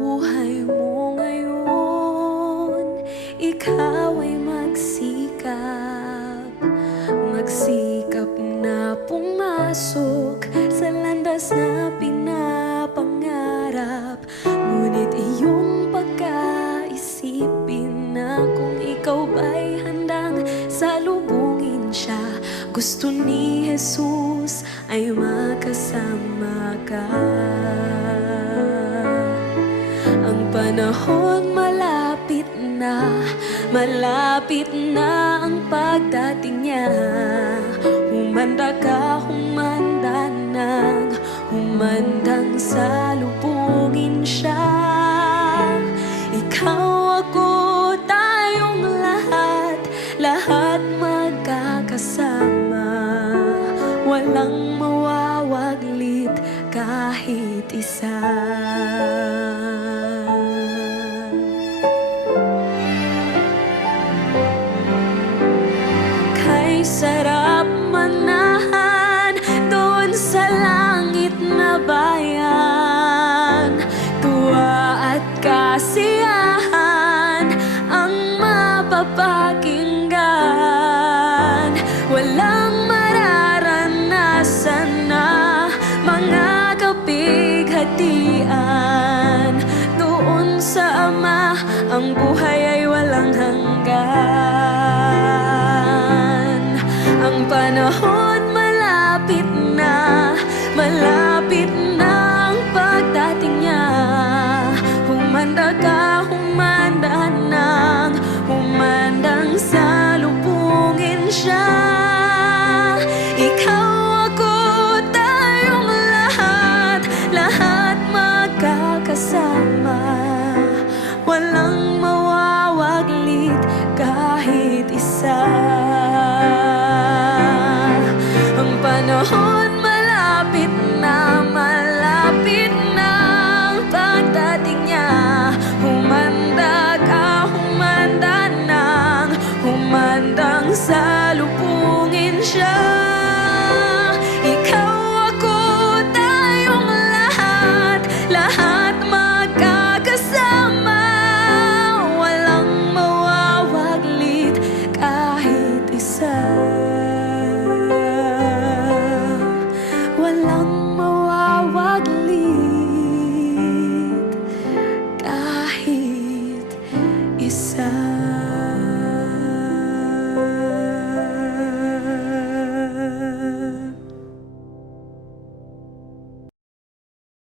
buhay mo ngayon, ikaw ay magsikap. Magsikap na pumasok sa landas na pinapangarap. Ngunit iyong pagkaisipin na kung ikaw ba'y handang salubungin siya. Gusto ni Jesus ay makasama ka. Ang panahon malapit na ang pagdating niya. Humanda ka, humandang salubungin siya. Ikaw, ako, tayong lahat magkakasama. Walang mawawaglit kahit isa. Kay sarap manahan doon sa langit na bayan. Tuwa at kasiyahan ang mapapakinggan. Walang mararanasan na mga kapighatian. Doon sa Ama, ang buhay ay walang hanggan. Ang panahon malapit na ang pagdating niya. Humanda ka, humandang salubungin siya. Ikaw, ako, tayong lahat magkakasama. Walang mawawaglit kahit isa. Ang panahon malapit na ang pagdating niya. Humanda ka, humandang salubungin siya. Ikaw, ako, tayong lahat magkakasama. Walang mawawaglit kahit isa. Walang mawawaglit kahit isa.